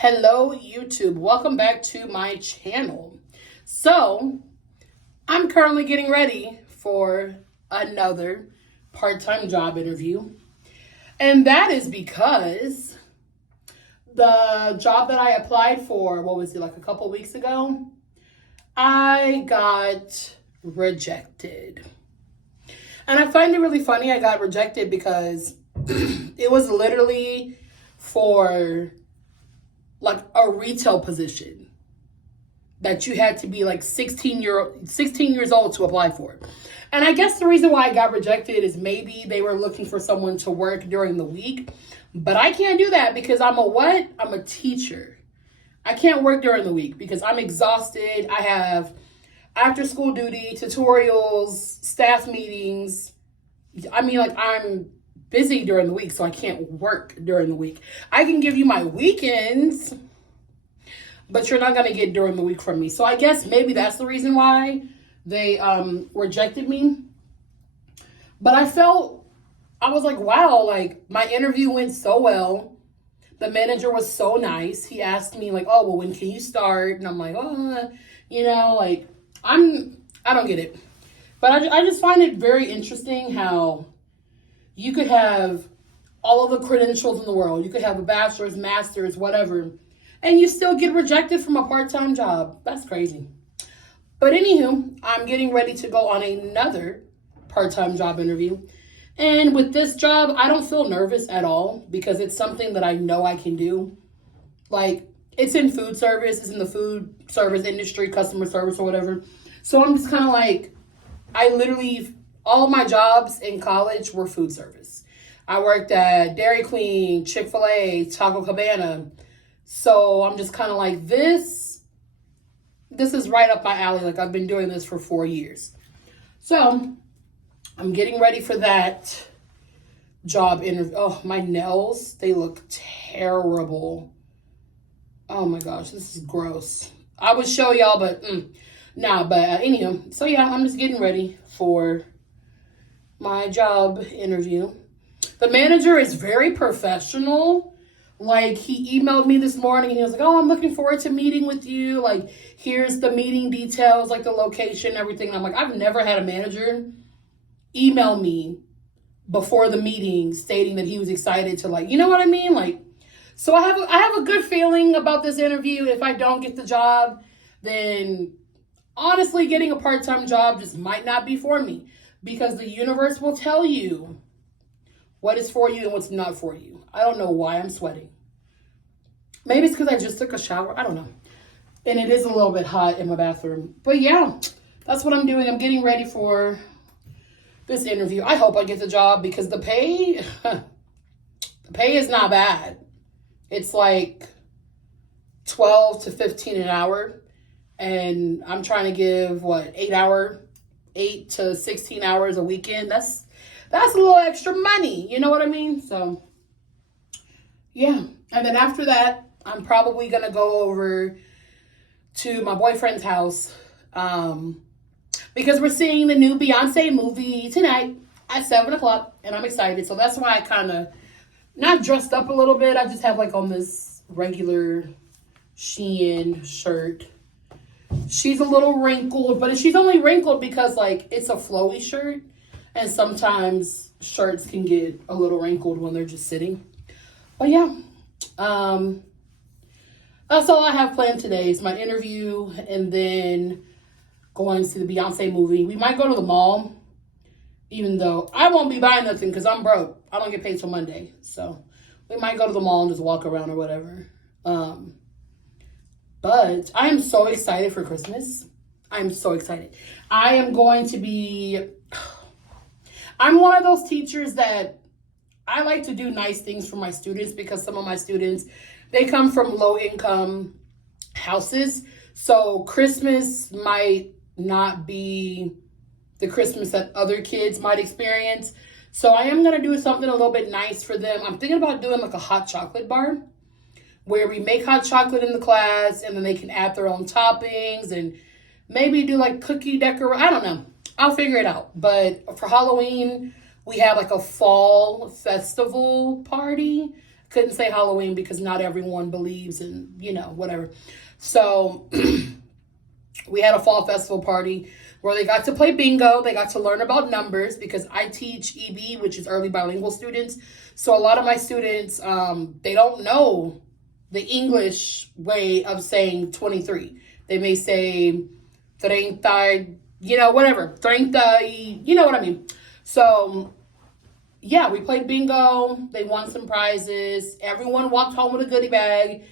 Hello, YouTube. Welcome back to my channel. So, I'm currently getting ready for another part-time job interview. And that is because the job that I applied for, like a couple weeks ago, I got rejected. And I find it really funny I got rejected because it was literally for like a retail position that you had to be like 16 years old to apply for. And I guess the reason why I got rejected is maybe they were looking for someone to work during the week. But I can't do that because I'm a teacher. I can't work during the week because I'm exhausted. I have after school duty, tutorials, staff meetings. I'm busy during the week, so I can't work during the week. I can give you my weekends, but you're not going to get during the week from me. So I guess maybe that's the reason why they rejected me. But I was like, wow, like my interview went so well. The manager was so nice. He asked me like, oh, well, when can you start? And I'm like, I don't get it. But I just find it very interesting how you could have all of the credentials in the world. You could have a bachelor's, master's, whatever, and you still get rejected from a part-time job. That's crazy. But anywho, I'm getting ready to go on another part-time job interview. And with this job, I don't feel nervous at all because it's something that I know I can do. Like, it's in food service. It's in the food service industry, customer service or whatever. So I'm just kind of like, all of my jobs in college were food service. I worked at Dairy Queen, Chick-fil-A, Taco Cabana. So I'm just kind of like, this is right up my alley. Like, I've been doing this for 4 years. So I'm getting ready for that job interview. Oh, my nails, they look terrible. Oh my gosh, this is gross. I would show y'all, but anyhow. So yeah, I'm just getting ready for my job interview. The manager is very professional. Like, he emailed me this morning and he was like, oh, I'm looking forward to meeting with you. Like, here's the meeting details, like the location, everything. And I'm like, I've never had a manager email me before the meeting stating that he was excited to, like, you know what I mean? Like, so I have a good feeling about this interview. If I don't get the job, then honestly, getting a part-time job just might not be for me. Because the universe will tell you what is for you and what's not for you. I don't know why I'm sweating. Maybe it's because I just took a shower. I don't know. And it is a little bit hot in my bathroom. But yeah, that's what I'm doing. I'm getting ready for this interview. I hope I get the job because the pay is not bad. It's like 12 to 15 an hour. And I'm trying to give, 8 to 16 hours a weekend. That's a little extra money. You know what I mean? So, yeah. And then after that, I'm probably going to go over to my boyfriend's house because we're seeing the new Beyoncé movie tonight at 7 o'clock. And I'm excited. So that's why I kind of not dressed up a little bit. I just have like on this regular Shein shirt. She's a little wrinkled, but she's only wrinkled because, like, it's a flowy shirt. And sometimes shirts can get a little wrinkled when they're just sitting. But, yeah. That's all I have planned today. It's my interview and then going to the Beyoncé movie. We might go to the mall, even though I won't be buying nothing because I'm broke. I don't get paid till Monday. So, we might go to the mall and just walk around or whatever. But I am so excited for Christmas. I'm so excited. I'm one of those teachers that I like to do nice things for my students because some of my students, they come from low income houses. So Christmas might not be the Christmas that other kids might experience. So I am going to do something a little bit nice for them. I'm thinking about doing like a hot chocolate bar, where we make hot chocolate in the class and then they can add their own toppings and maybe do like cookie decoration. I don't know. I'll figure it out. But for Halloween, we have like a fall festival party Couldn't say Halloween because not everyone believes in, whatever. So we had a fall festival party where they got to play bingo. They got to learn about numbers because I teach EB, which is early bilingual students. So a lot of my students, they don't know the English way of saying 23. They may say 30, whatever. 30, you know what I mean. So, yeah, we played bingo. They won some prizes. Everyone walked home with a goodie bag.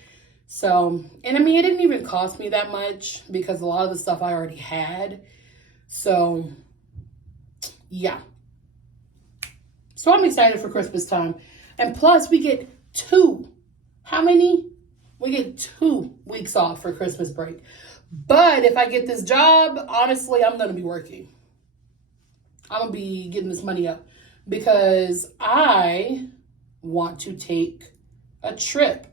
So, and I mean, it didn't even cost me that much because a lot of the stuff I already had. So, yeah. So I'm excited for Christmas time. And plus, we get how many? We get 2 weeks off for Christmas break. But if I get this job, honestly, I'm going to be working. I'm going to be getting this money up because I want to take a trip.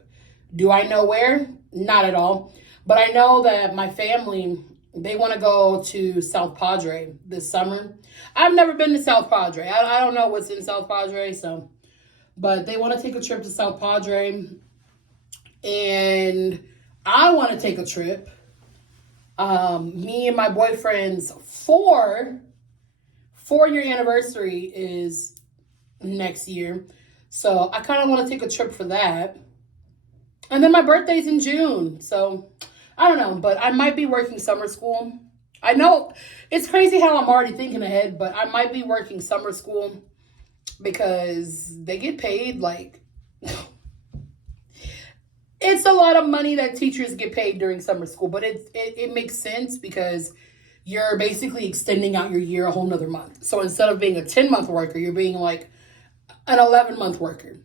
Do I know where? Not at all. But I know that my family, they want to go to South Padre this summer. I've never been to South Padre. I don't know what's in South Padre, but they want to take a trip to South Padre. And I want to take a trip. Me and my boyfriend's 4-year anniversary is next year. So I kind of want to take a trip for that. And then my birthday's in June. So I don't know, but I might be working summer school. I know it's crazy how I'm already thinking ahead, but I might be working summer school because they get paid like it's a lot of money that teachers get paid during summer school, but it makes sense because you're basically extending out your year a whole nother month. So instead of being a 10-month worker, you're being like an 11-month worker.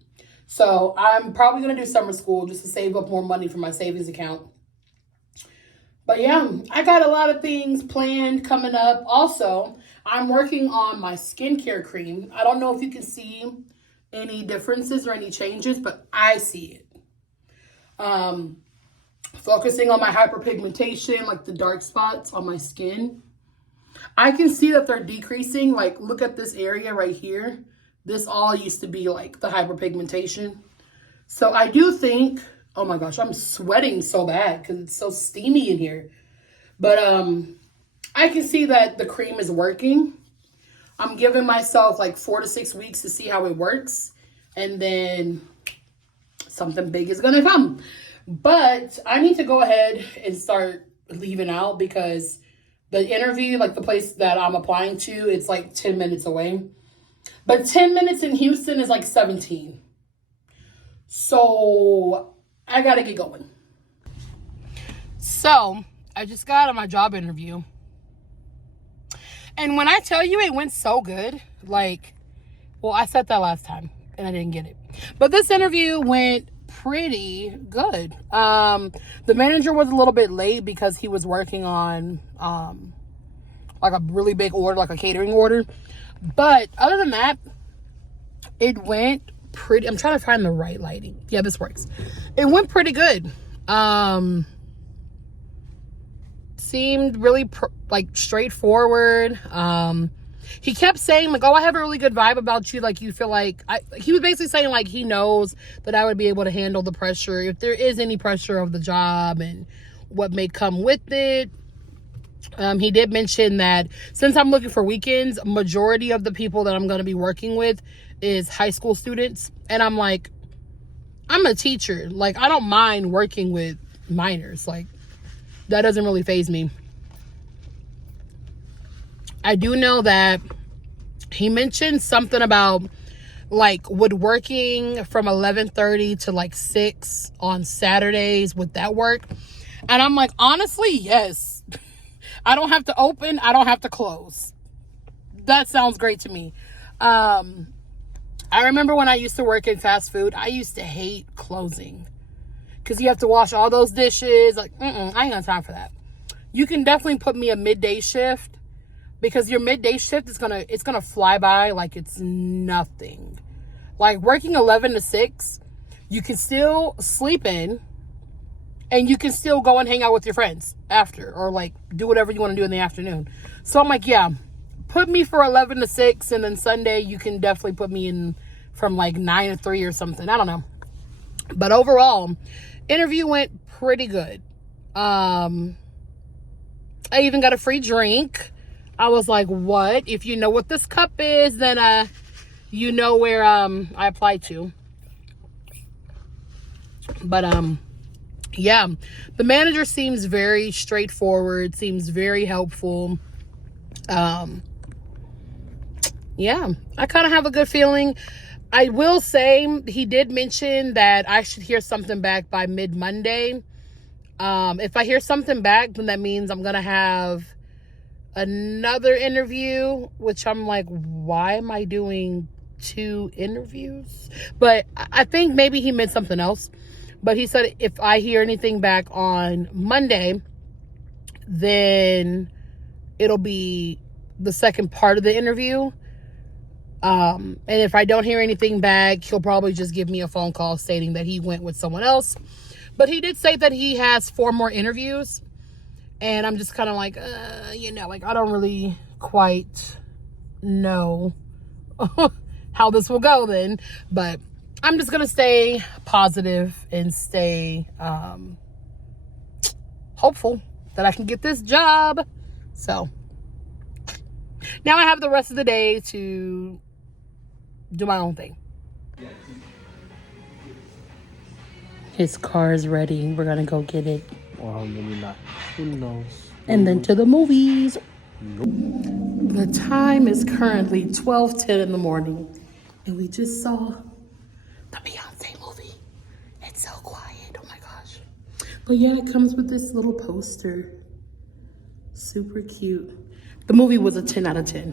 So I'm probably going to do summer school just to save up more money for my savings account. But yeah, I got a lot of things planned coming up. Also, I'm working on my skincare cream. I don't know if you can see any differences or any changes, but I see it. Focusing on my hyperpigmentation, like the dark spots on my skin. I can see that they're decreasing. Like, look at this area right here. This all used to be like the hyperpigmentation. So I do think, oh my gosh, I'm sweating so bad because it's so steamy in here. But I can see that the cream is working. I'm giving myself like 4 to 6 weeks to see how it works. And then something big is going to come. But I need to go ahead and start leaving out because the interview, like the place that I'm applying to, it's like 10 minutes away. But 10 minutes in Houston is like 17. So I got to get going. So I just got out of my job interview. And when I tell you it went so good, like, well, I said that last time and I didn't get it. But this interview went pretty good. The manager was a little bit late because he was working on like a really big order, like a catering order. But other than that, it went pretty. I'm trying to find the right lighting. Yeah, this works. It went pretty good. Seemed really like straightforward. He kept saying like, oh, I have a really good vibe about you. Like, you feel like he was basically saying like he knows that I would be able to handle the pressure if there is any pressure of the job and what may come with it. He did mention that since I'm looking for weekends, majority of the people that I'm going to be working with is high school students. And I'm like, I'm a teacher. Like, I don't mind working with minors. Like, that doesn't really faze me. I do know that he mentioned something about like woodworking from 11:30 to like 6 on Saturdays. Would that work? And I'm like, honestly, yes. I don't have to open. I don't have to close. That sounds great to me. I remember when I used to work in fast food, I used to hate closing because you have to wash all those dishes. Like, I ain't got time for that. You can definitely put me a midday shift because your midday shift is gonna fly by like it's nothing. Like working 11 to 6, you can still sleep in and you can still go and hang out with your friends after or like do whatever you want to do in the afternoon. So I'm like, yeah, put me for 11 to 6 and then Sunday you can definitely put me in from like 9 to 3 or something. I don't know. But overall, interview went pretty good. I even got a free drink. I was like, what? If you know what this cup is, then you know where I applied to. But yeah, the manager seems very straightforward, seems very helpful. Yeah, I kind of have a good feeling. I will say he did mention that I should hear something back by mid-Monday. If I hear something back, then that means I'm gonna have another interview, which I'm like, why am I doing 2 interviews? But I think maybe he meant something else. But he said if I hear anything back on Monday, then it'll be the second part of the interview. And if I don't hear anything back, he'll probably just give me a phone call stating that he went with someone else. But he did say that he has 4 more interviews. And I'm just kind of like, like I don't really quite know how this will go then. But I'm just going to stay positive and stay hopeful that I can get this job. So now I have the rest of the day to do my own thing. His car is ready. We're going to go get it. Or maybe not. Who knows? And then to the movies. Nope. The time is currently 12:10 in the morning. And we just saw the Beyoncé movie. It's so quiet. Oh my gosh. But yeah, it comes with this little poster. Super cute. The movie was a 10 out of 10.